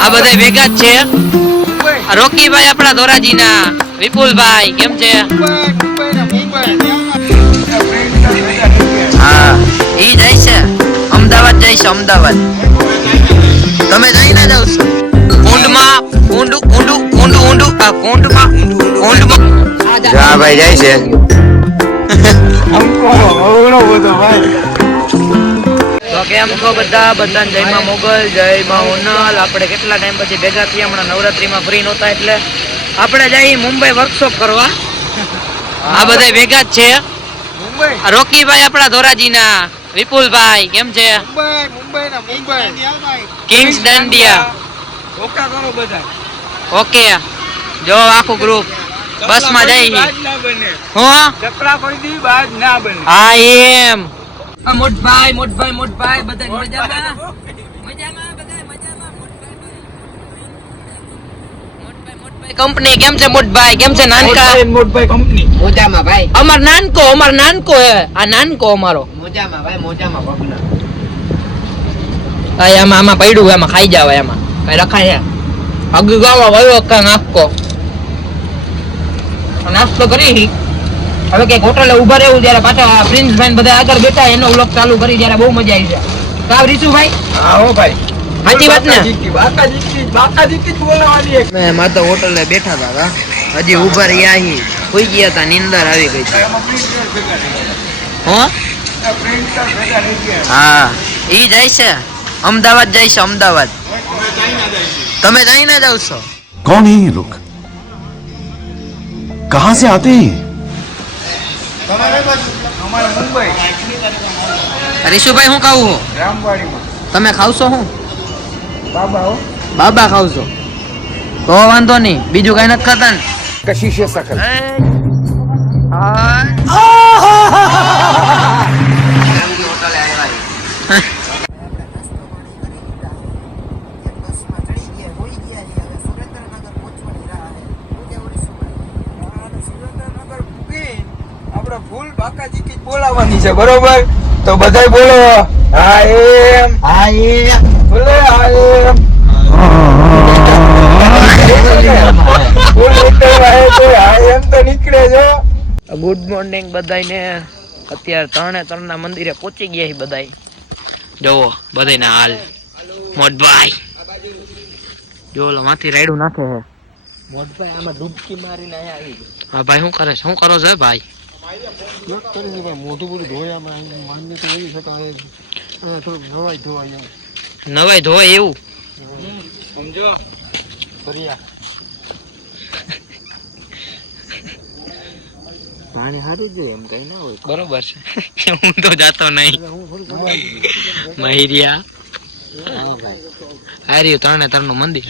આ બધા ભેગા જ છે. રોકીભાઈ આપણા ધોરાજીના, વિપુલભાઈ કેમ છે? હા ઈ જાય છે અમદાવાદ, જાય છે અમદાવાદ. તમે જઈને જાવ છો કુંડમાં, કુંડું ઊંડું ઊંડું ઊંડું આ કુંડમાં કુંડમાં. જા ભાઈ જાય છે. તો કેમ છો બધા? બધાને જય માં મોગલ, જય માં ઓનલ. આપણે કેટલા ટાઈમ પછી ભેગા થયા, હમણાં નવરાત્રીમાં ફ્રી નહોતા એટલે આપણે જઈ મુંબઈ વર્કશોપ કરવા. આ બધા ભેગા જ છે. રોકીભાઈ આપણા ધોરાજીના, વિપુલભાઈ કેમ છે? કિંગ્સ દાંડિયા. ઓકે જો આખું ગ્રુપ બસ માં જઈ. હા એમ મોટભાઈ મોટભાઈ મોટભાઈ બધા મજામાં મજામાં બધા મજામાં. મોટભાઈ કંપની કેમ છે? મોટભાઈ કેમ છે? નાનકા મોટભાઈ કંપની મોજામાં ભાઈ. અમાર નાનકો હે આ નાનકો અમારો મોજામાં ભાઈ, મોજામાં પગના. આ આમાં પડ્યું એમાં ખાઈ જાવ, એમાં કઈ રખાય છે? આગળ ગાવા વયો કા નાખકો નાસ્તો કરી. હવે કઈક હોટલે ઉભા રહેવું, જયારે પાછા પ્રિન્સ ભાઈ બધા આગળ બેઠા એનો વ્લોગ ચાલુ કરી, જયારે બહુ મજા આવી છે. કાવ રીસુભાઈ? હા હો ભાઈ, સાચી વાત ને? બાકાજી બોલાવાની. મેં માતો હોટલે બેઠા હતા, હજી ઉભા રહ્યા હી, સુઈ ગયા હતા, નીંદર આવી ગઈ છે. હો હા ઈ જાય છે અમદાવાદ, જાય છે અમદાવાદ. તમે જઈને જાવ છો? कौन है ये लोग? कहां से आते हैं? રીશુભાઈ હું ખાવું? તમે ખાવશો? હું બાબા ખાવશો? તો વાંધો નહીં, બીજું કઈ નથી ખાતા ને? કશીશે સકલ. ફૂલ બાકાજી કી બોલાવાની છે, બરોબર? તો બધાય બોલો હા એમ, હા એમ બોલે હા એમ. ફૂલ નીકળવા હે તો હા એમ તો નીકળે જો. ગુડ મોર્નિંગ બધાને. અત્યારે ત્રણે ના મંદિરે પહોંચી ગયા છે બધાય. જોવો બધાના હાલ. મોટભાઈ જો લો માથી રાયડું નાખે છે. મોટભાઈ આમાં ડૂબકી મારીને આયા આવી. હા ભાઈ શું કરે છે? શું કરો છો ભાઈ? મોટું બધું ધોયામાં માનને તો લઈ શકાય. થોડું નવાઈ ધોવાય એમ. નવાઈ ધોય એવું સમજો ફરિયા પાણી સારું જોઈએ એમ કઈ ના હોય. બરોબર છે. હું તો જાતો નહીં. મહિરિયા હાર્યું ત્રણનું મંદિર.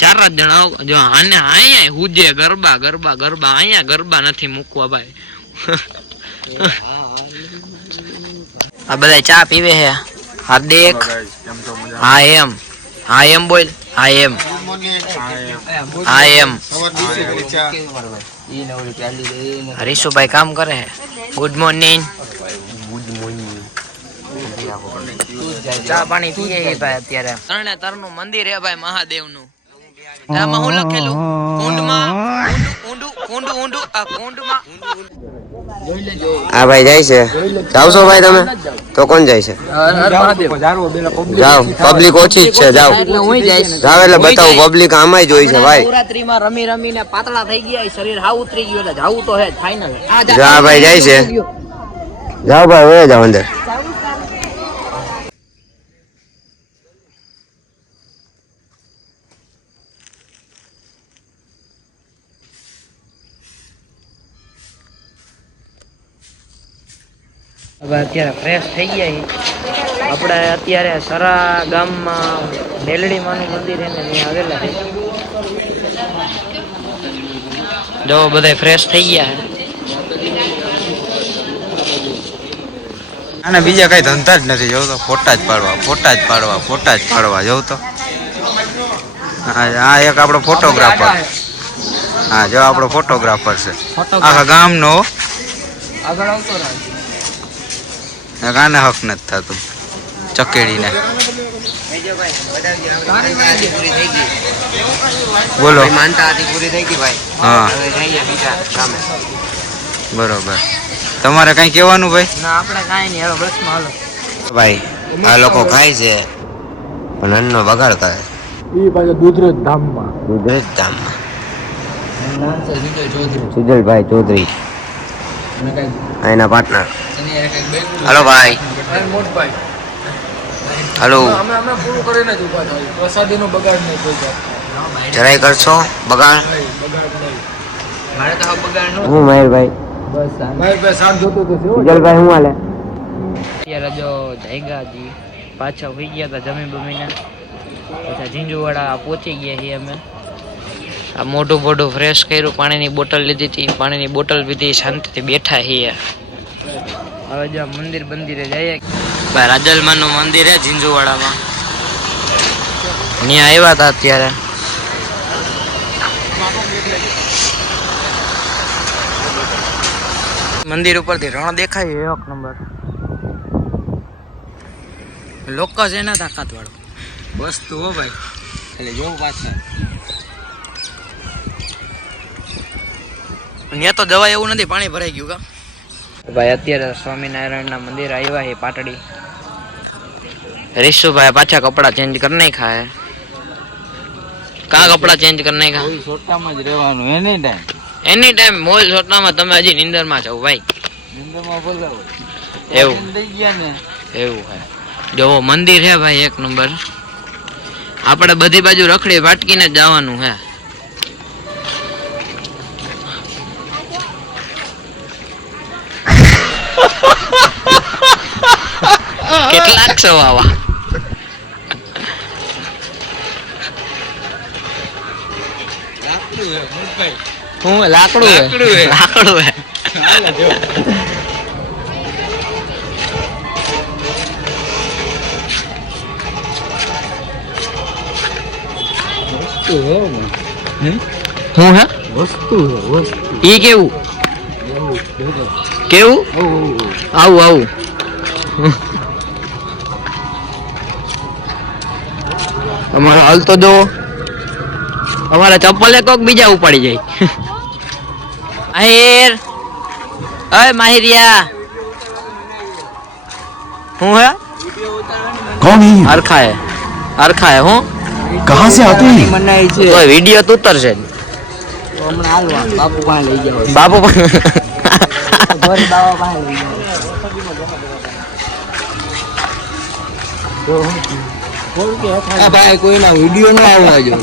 ચાર જ જણા જો આને અહીંયા હુજે ગરબા ગરબા ગરબા, અહીંયા ગરબા નથી મૂકવા ભાઈ. આ બધા ચા પીવે છે. હાર્દિક હા એમ, હા એમ બોલ, હા એમ, હા એમ. રીશુભાઈ કામ કરે છે. Good morning. ચા પાણી પીએ ભાઈ. અત્યારે તરણેતરનું મંદિર હે ભાઈ, મહાદેવનું. આમાં હું લખેલું? કુંડમાં ઊંડું ઊંડું ઊંડું આ કુંડમાં. આ ભાઈ જાય છે. જાવશો ભાઈ તમે? તો કોણ જાય છે? જાઓ, પબ્લિક ઓછી જ છે. જાઓ જાઓ એટલે બતાવું, પબ્લિક આમાંય જોઈ છે ભાઈ. નવરાત્રીમાં રમી રમીને પાતળા થઈ ગયા, શરીર હાવ ઉતરી ગયું, એટલે જાવું તો હે ફાઇનલ. જા ભાઈ જાય છે. જાઓ ભાઈ, હવે જાઓ અંદર. હવે અત્યારે ફ્રેશ થઈ ગયા. આપણે અત્યારે સરા ગામમાં મેલડી માનું મંદિર એને ત્યાં આવેલા છે. જો બધા ફ્રેશ થઈ ગયા. અને બીજા કઈ ધંધા જ નથી. જોઉં તો ફોટા જ પાડવા, ફોટા જ પાડવા, ફોટા જ પાડવા. જોઉં તો આ એક આપણો ફોટોગ્રાફર. હા જો આપણો ફોટોગ્રાફર છે આખા ગામનો. આગળ આવતો રહે. કાને હક નથી થતું. ચકેડીને. બોલો. માનતા હતી પૂરી થઈ ગઈ ભાઈ. હા હવે જઈએ બીજા કામે. બરોબર. તમારે કઈ કહેવાનું ભાઈ? ના આપણે કાંઈ નહીં, હાલો બસમાં હાલો. ભાઈ આ લોકો ખાય છે પણ અન્નનો બગાડ કરે. ઈ પાછા દૂધરેજ ધામમાં. ગુજરાત ધામમાં. સુજલભાઈ ચૌધરી એના પાર્ટનર. હલો ભાઈ. મોટભાઈ હલો અમે પૂરું કરીને જ ઉભા થાય. પ્રસાદીનો બગાડ નહીં કોઈ જાત. જરાય કરશો બગાડ? બગાડ નહીં. મારે તો હવે બગાડ ન હું મહેરભાઈ. ભાઈ શાંત જોતો તો થયો. સુજલભાઈ હું હાલે? અત્યારે જો જાયગાજી પાછા હોઈ ગયા હતા જમી બમીને, પછી ઝીંઝુવાડા પહોંચી ગયા છીએ અમે. આ મોઢું બોઢું ફ્રેશ કર્યું, પાણીની બોટલ લીધી હતી, પાણીની બોટલ પીધી, શાંતિથી બેઠા છીએ. હવે જો મંદિર બંદિરે જઈએ. ભાઈ રાજલમાનું મંદિર હે ઝીંઝુવાડામાં, ત્યાં આવ્યા હતા અત્યારે. મંદિર ઉપરથી રણ દેખાય એક નંબર. લોકો છે ને તાકાત વાળો વસ્તુ હો ભાઈ. એટલે જોવું પાછા. અહીંયા તો દવા એવું નથી, પાણી ભરાઈ ગયું કા ભાઈ. અત્યારે સ્વામિનારાયણ ના મંદિર આવ્યા છે પાટડી. રીશુભાઈ પાછા કપડા ચેન્જ કરી નાખ્યા હે. કા કપડા ચેન્જ કરી નાખ્યા? છોટામાં જ રહેવાનું એની ટાઈમ. એની ટાઈમ મોલ છોટનામાં. તમે હજી નિંદરમાં છો ભાઈ. નિંદરમાં બોલાવો. એવું થઈ ગયા ને. એવું હે. જો મંદિર હે ભાઈ એક નંબર. આપણે બધી બાજુ રખડી વાટકીને જ જવાનું હે. કેટલાક છો આવા? હું લાકડું હે. લાકડું હે. હું હે વસ્તુ ઈ કેવું કેવું? આવું આવું. અમારા હાલ તો જો અમારા ચપ્પલે કોક બીજા ઉપાડી જાય. માહિર, અય માહિરિયા. હું હે कौन है ये? હરખા હે, હરખા હે. હું कहाँ से आते हैं? મનાય છે. તો વિડિયો તો ઉતરશે હમણાં હાલવા બાપુ પાસે લઈ જાવ. બાપુ. ઘરે બાવા પાસે લઈ જાવ. ભાઈ કોઈના વિડીયો ન આવવા જો.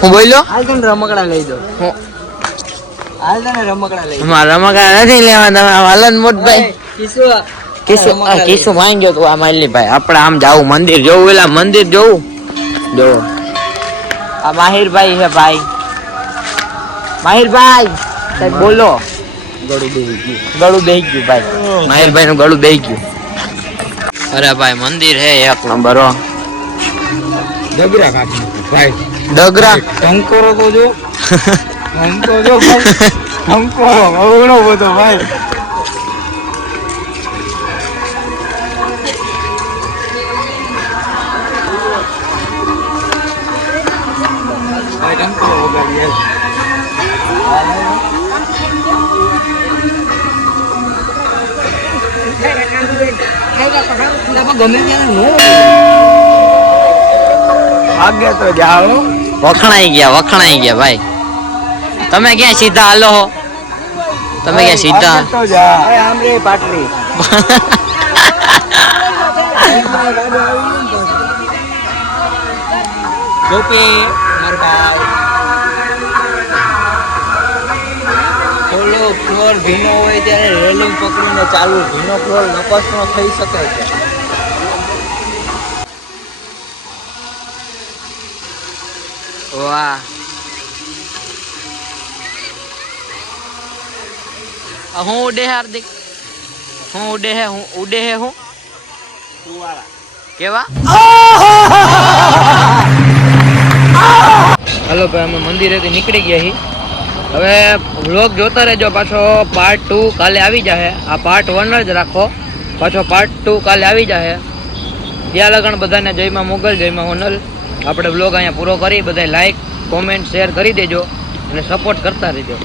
હું બોલ્યો હાલ તને રમકડા લઈ દો. હું હાલ તને રમકડા લઈ દો. મારા રમકડા નથી લેવા. તમે હાલન મોટભાઈ કિસ્સો કિસ્સું માંગ્યો તું આ માલી ભાઈ. આપણે આમ જાવું મંદિર જોવું, એલા મંદિર જોવું. જો આ માહિરભાઈ છે ભાઈ. માહિરભાઈ સાહેબ બોલો. ગળું બેહી ગયું. ગળું બેહી ગયું ભાઈ. માહિરભાઈ નું ગળું બેહી ગયું. અરે ભાઈ મંદિર હે એક નંબર. ડગરા કાઢી ભાઈ. ડગરા ટંકોરો તો જો. ટંકો જો ભાઈ. ટંકોરો અવળો બધો ભાઈ. ટંકોરો વગાડી ગમે ત્યાં આગે તો જાઓ. વખણાઈ ગયા ભાઈ. તમે ક્યાં સીધા હાલો હો? તમે ક્યાં સીધા? તો જા. આમ રે પાટલી. ગોપી મારભાઈ. થોડો ફ્લોર ભીનો હોય ત્યારે રેલિંગ પકડીને ચાલુ. ભીનો ફ્લોર નપાસ નો થઈ શકે છે. વાહ. હું ઉડે હે હાર્દિક? હું ઉડે હે? હું ઉડે હે? હું કેવા? હાલો ભાઈ અમે મંદિરેથી નીકળી ગયા છીએ. હવે વ્લોગ જોતા રહેજો. પાછો પાર્ટ 2 કાલે આવી જશે. આ પાર્ટ 1 જ રાખો. પાછો પાર્ટ 2 કાલે આવી જાય. ત્યાં લગન બધાને જય માં મોગલ, જય માં હોનલ. આપણે બ્લોગ અહીંયા પૂરો કરી. બધા લાઈક, કોમેન્ટ, શેર કરી દેજો અને સપોર્ટ કરતા રહેજો.